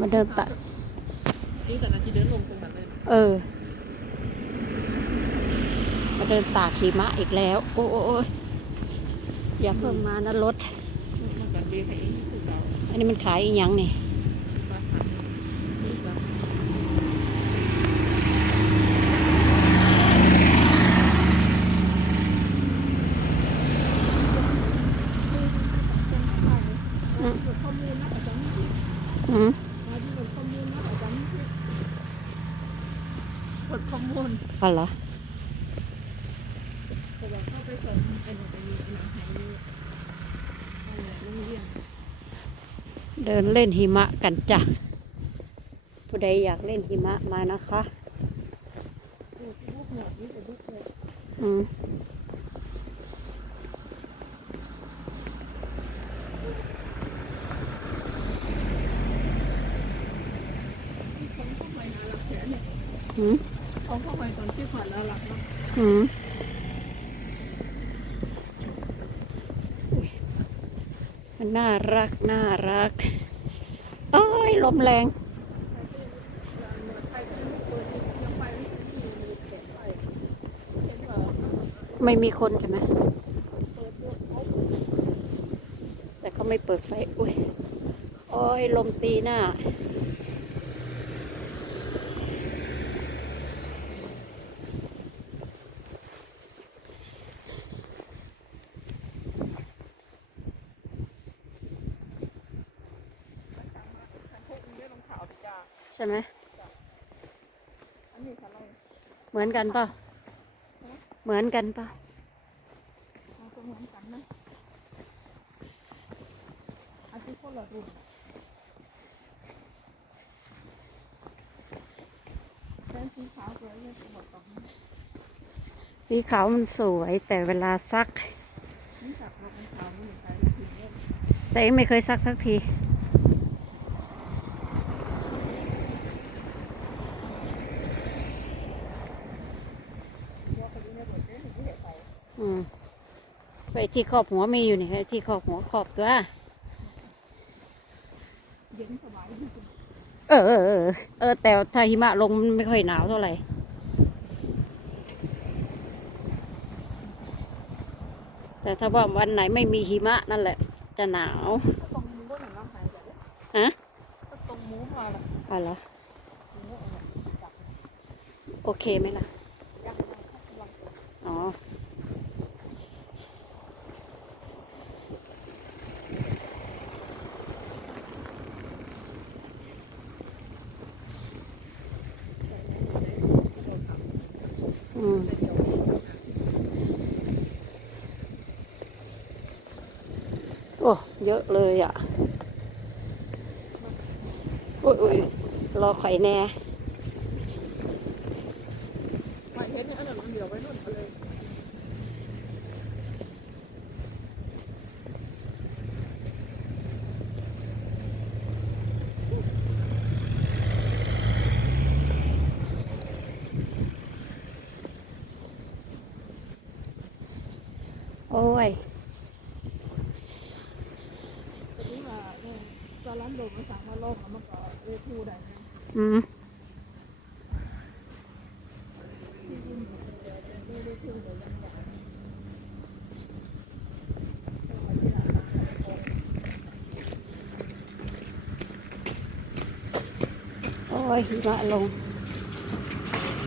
มาเดินตัดนี่แต่นาทีเดินลงตรงนั้นเลยเออ มาเดินตากหิมะอีกแล้ว โอ้โอ้โอ้ยอย่าเพิ่งมานะรถมันแบบเดียวให้เองคือเราอันนี้มันขายอีหยังนี่มาหันคือแบบอืม ดข้อมูลเอเหรอแต่ว่าเข้าไปสอนเป็นเป็นหนังหายนี่อะไรโรงเรียนเดินเล่นหิมะกันจ้ะ ผู้ใดอยากเล่นหิมะมานะคะลูกลูกหมอืม ข้าไปน่ารักแค่เนี่ยอืมเขาเข้าไปตอนที่ผ่านน่ารักเนาะอืมอุ๊ยมันน่ารัก น่ารัก โอ้ย ลมแรงใครที่ไม่เคยยังไปไม่ถึงที่มีเด็กไปเห็นว่าไม่มีคนใช่ไหมเปิดพวกเขาแต่เขาไม่เปิดไฟ อุ้ย โอ้ย ลมตีหน้า ฉันพวกนี้รองเท้าจ้า ใช่ไหมอันนี้ค่ะเราเหมือนกันเปล่ะเหมือนกันเปล่ะเราก็เหมือนกันนะอันที่คนละรุ่นแฟนสีขาวสวยเลยจะบอกต่อสีขาวมันสวยแต่เวลาซักนี่จากเราเป็นขาวนี่ใส่ถึงเล่นแต่เองไม่เคยซักสักที เยอะไปดูในรถเนี่ยถึงที่เห็นไป อืมไปที่ครอบหัวมีอยู่นี่ไอ้ที่ครอบหัวครอบตัวเย็นสบายที่สุดเออเออเออเออ แต่ถ้าหิมะลงมันไม่ค่อยหนาวเท่าไหร่แต่ถ้าว่าวันไหนไม่มีหิมะนั่นแหละ จะหนาวก็ตรงมูก็หนังน้ำหายไปเลยฮะก็ตรงมูมาละอะไรอมูเอาละจับโอเคไหมล่ะ ยักษ์มาทับลัง อ๋อ อืม โอ้เยอะเลยอะ โอ้ยโอ้ยรอไข่แน่ ไม่เห็นเนี่ยอันนั้นมันเดียวไว้นู่นเอาเลย โอ้ยทีนี้ว่าตอนร้านโดมมันสั่งมาลงแล้วมันก็เออทูได้นะอืมโอ้ยหิมะลง